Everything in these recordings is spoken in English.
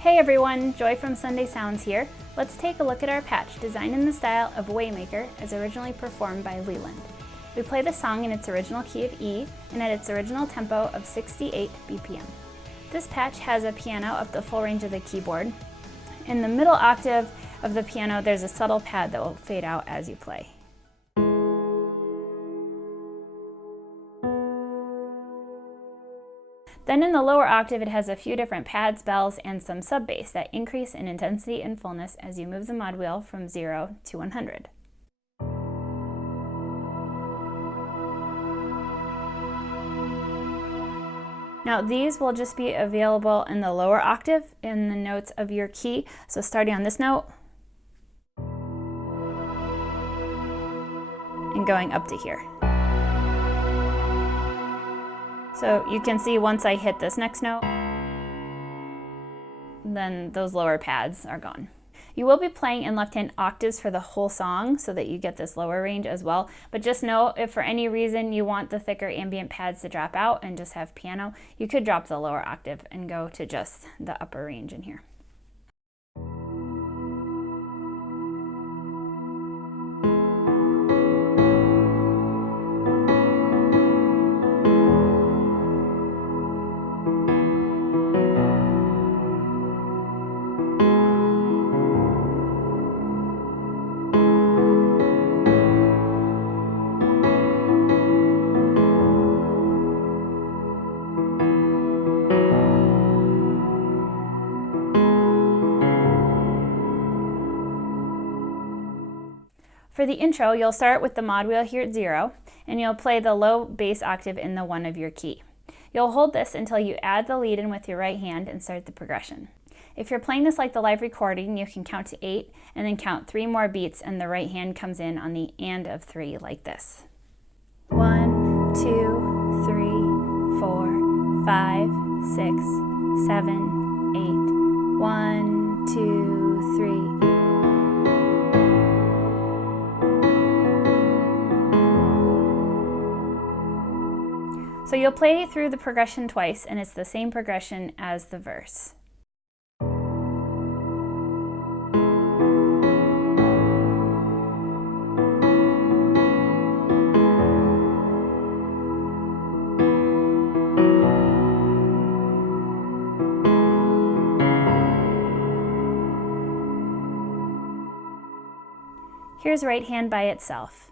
Hey everyone, Joy from Sunday Sounds here. Let's take a look at our patch designed in the style of Way Maker as originally performed by Leeland. We play the song in its original key of E and at its original tempo of 68 BPM. This patch has a piano up the full range of the keyboard. In the middle octave of the piano, there's a subtle pad that will fade out as you play. Then in the lower octave, it has a few different pads, bells, and some sub-bass that increase in intensity and fullness as you move the mod wheel from 0 to 100. Now these will just be available in the lower octave in the notes of your key. So starting on this note and going up to here. So you can see once I hit this next note, then those lower pads are gone. You will be playing in left-hand octaves for the whole song so that you get this lower range as well. But just know if for any reason you want the thicker ambient pads to drop out and just have piano, you could drop the lower octave and go to just the upper range in here. For the intro, you'll start with the mod wheel here at 0, and you'll play the low bass octave in the 1 of your key. You'll hold this until you add the lead in with your right hand and start the progression. If you're playing this like the live recording, you can count to 8 and then count 3 more beats, and the right hand comes in on the and of 3 like this. 1, 2, 3, 4, 5, 6, 7, 8. 1, 2, 3. So you'll play through the progression twice, and it's the same progression as the verse. Here's right hand by itself.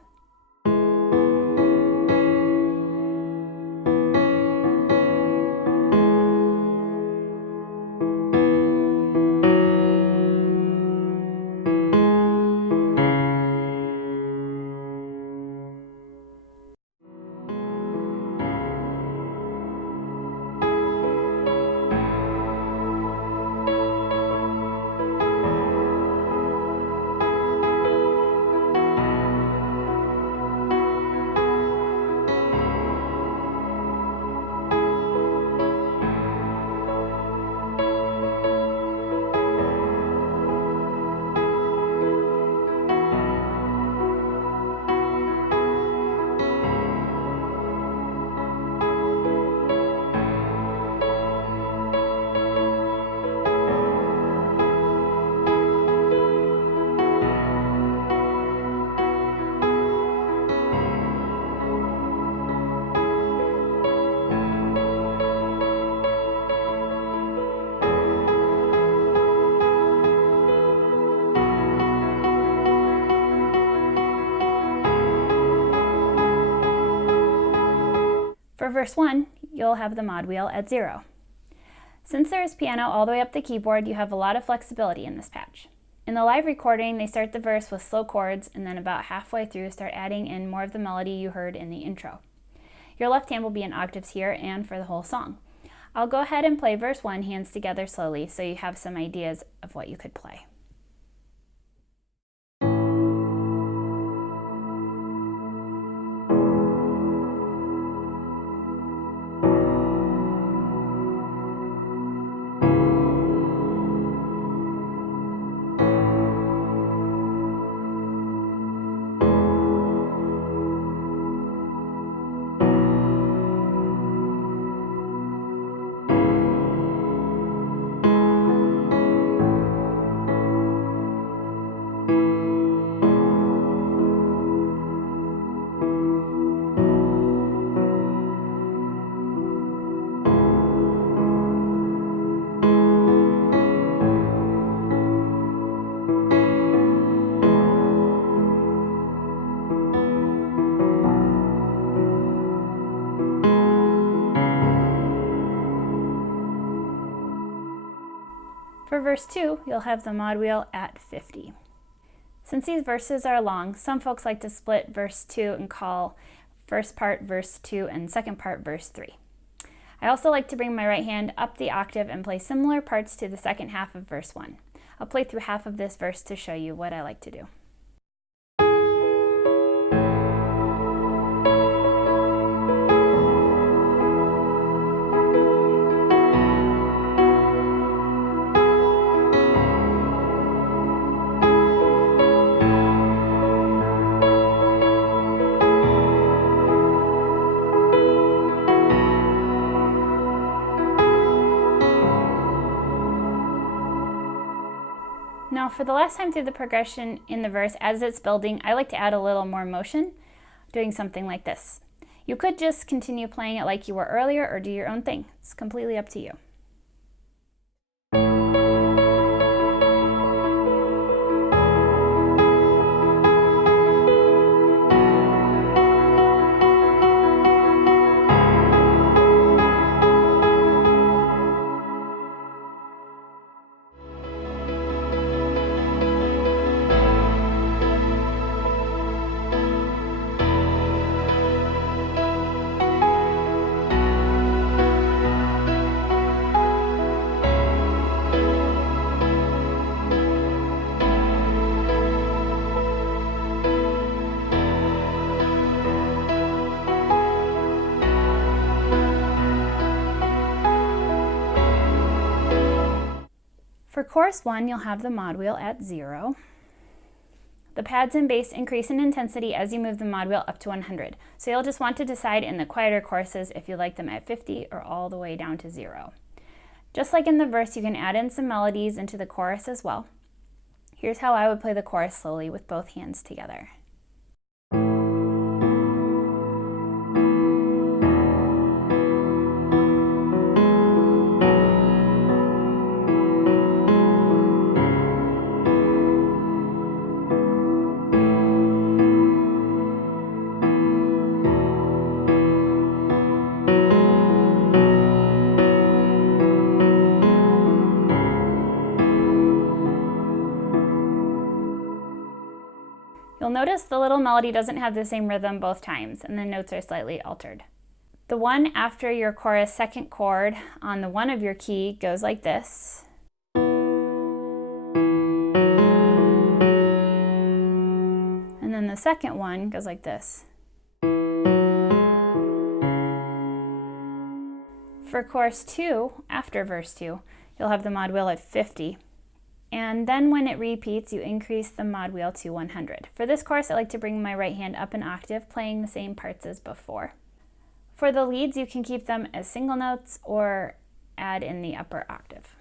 For verse 1, you'll have the mod wheel at 0. Since there is piano all the way up the keyboard, you have a lot of flexibility in this patch. In the live recording, they start the verse with slow chords and then about halfway through start adding in more of the melody you heard in the intro. Your left hand will be in octaves here and for the whole song. I'll go ahead and play verse 1 hands together slowly so you have some ideas of what you could play. For verse 2, you'll have the mod wheel at 50. Since these verses are long, some folks like to split verse 2 and call first part verse 2 and second part verse 3. I also like to bring my right hand up the octave and play similar parts to the second half of verse 1. I'll play through half of this verse to show you what I like to do. Now for the last time through the progression in the verse, as it's building, I like to add a little more motion, doing something like this. You could just continue playing it like you were earlier or do your own thing. It's completely up to you. For chorus 1, you'll have the mod wheel at 0. The pads and bass increase in intensity as you move the mod wheel up to 100. So you'll just want to decide in the quieter choruses if you like them at 50 or all the way down to 0. Just like in the verse, you can add in some melodies into the chorus as well. Here's how I would play the chorus slowly with both hands together. You'll notice the little melody doesn't have the same rhythm both times, and the notes are slightly altered. The one after your chorus second chord on the 1 of your key goes like this. And then the second one goes like this. For chorus 2, after verse 2, you'll have the mod wheel at 50. And then when it repeats, you increase the mod wheel to 100. For this chorus, I like to bring my right hand up an octave, playing the same parts as before. For the leads, you can keep them as single notes or add in the upper octave.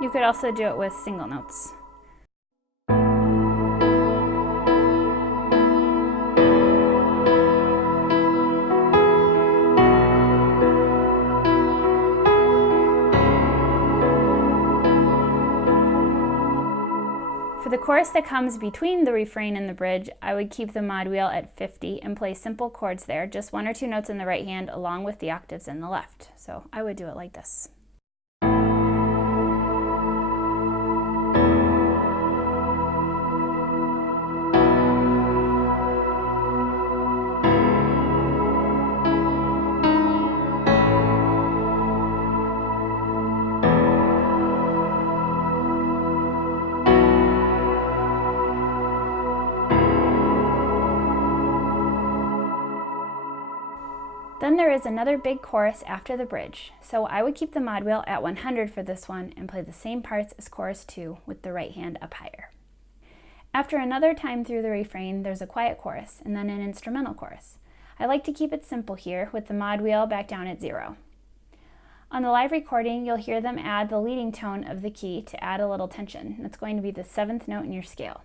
You could also do it with single notes. For the chorus that comes between the refrain and the bridge, I would keep the mod wheel at 50 and play simple chords there, just 1 or 2 notes in the right hand along with the octaves in the left. So I would do it like this. Then there is another big chorus after the bridge, so I would keep the mod wheel at 100 for this one and play the same parts as chorus 2 with the right hand up higher. After another time through the refrain, there's a quiet chorus and then an instrumental chorus. I like to keep it simple here with the mod wheel back down at 0. On the live recording, you'll hear them add the leading tone of the key to add a little tension. That's going to be the 7th note in your scale.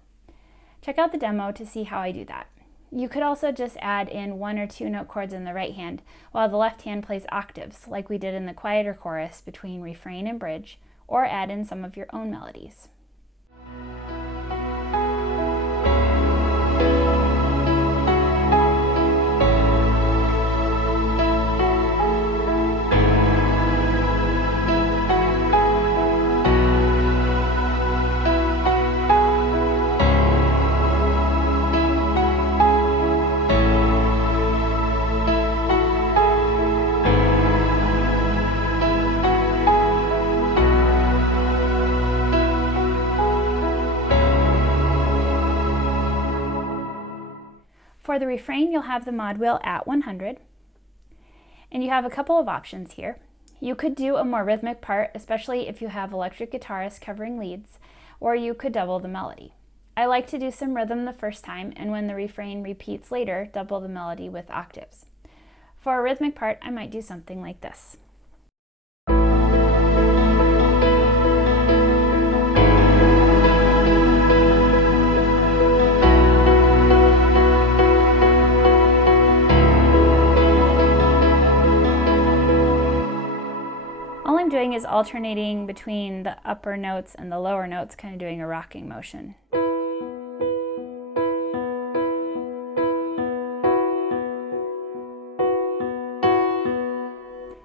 Check out the demo to see how I do that. You could also just add in 1 or 2 note chords in the right hand, while the left hand plays octaves, like we did in the quieter chorus between refrain and bridge, or add in some of your own melodies. For the refrain, you'll have the mod wheel at 100, and you have a couple of options here. You could do a more rhythmic part, especially if you have electric guitarists covering leads, or you could double the melody. I like to do some rhythm the first time, and when the refrain repeats later, double the melody with octaves. For a rhythmic part, I might do something like this. All I'm doing is alternating between the upper notes and the lower notes, kind of doing a rocking motion.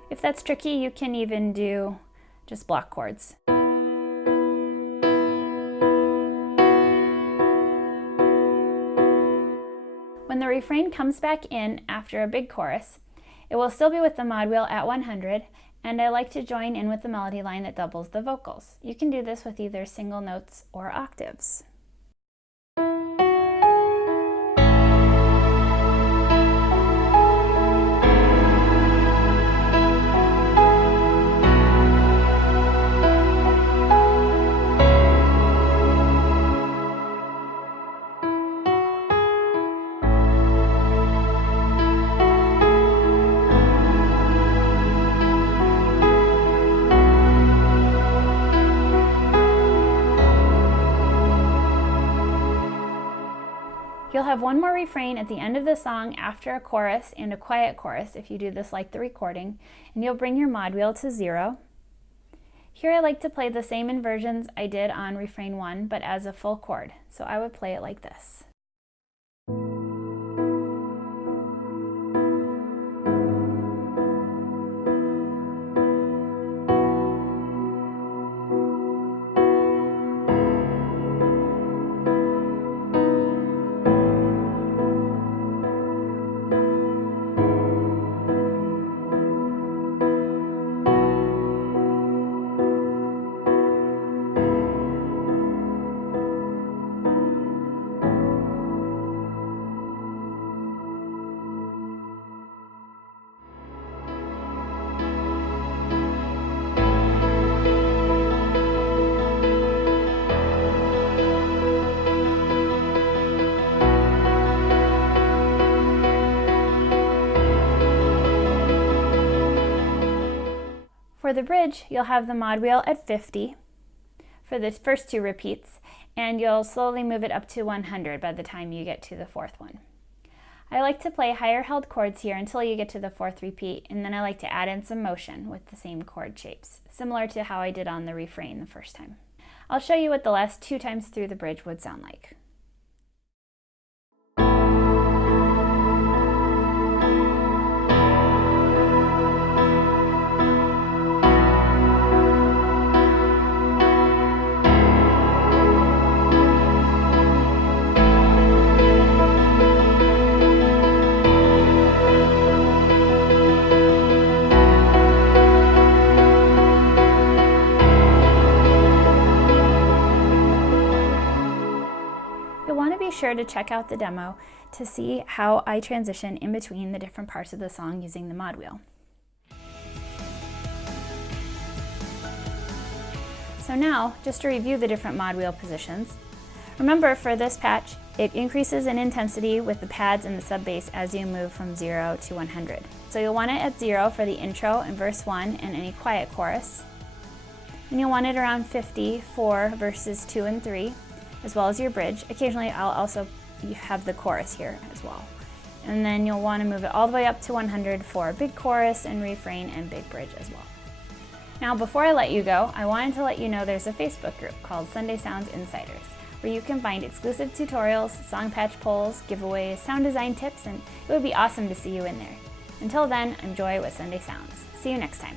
If that's tricky, you can even do just block chords. When the refrain comes back in after a big chorus, it will still be with the mod wheel at 100, and I like to join in with the melody line that doubles the vocals. You can do this with either single notes or octaves. You'll have one more refrain at the end of the song after a chorus and a quiet chorus if you do this like the recording, and you'll bring your mod wheel to 0. Here I like to play the same inversions I did on refrain 1, but as a full chord, so I would play it like this. For the bridge, you'll have the mod wheel at 50 for the first 2 repeats, and you'll slowly move it up to 100 by the time you get to the 4th one. I like to play higher held chords here until you get to the 4th repeat, and then I like to add in some motion with the same chord shapes, similar to how I did on the refrain the first time. I'll show you what the last 2 times through the bridge would sound like. Sure to check out the demo to see how I transition in between the different parts of the song using the mod wheel. So now, just to review the different mod wheel positions, remember for this patch, It increases in intensity with the pads and the sub bass as you move from 0 to 100. So you'll want it at 0 for the intro and verse 1 and any quiet chorus. And you'll want it around 50 for verses 2 and 3, as well as your bridge. Occasionally I'll also have the chorus here as well. And then you'll want to move it all the way up to 100 for big chorus and refrain and big bridge as well. Now before I let you go, I wanted to let you know there's a Facebook group called Sunday Sounds Insiders, where you can find exclusive tutorials, song patch polls, giveaways, sound design tips, and it would be awesome to see you in there. Until then, enjoy with Sunday Sounds. See you next time.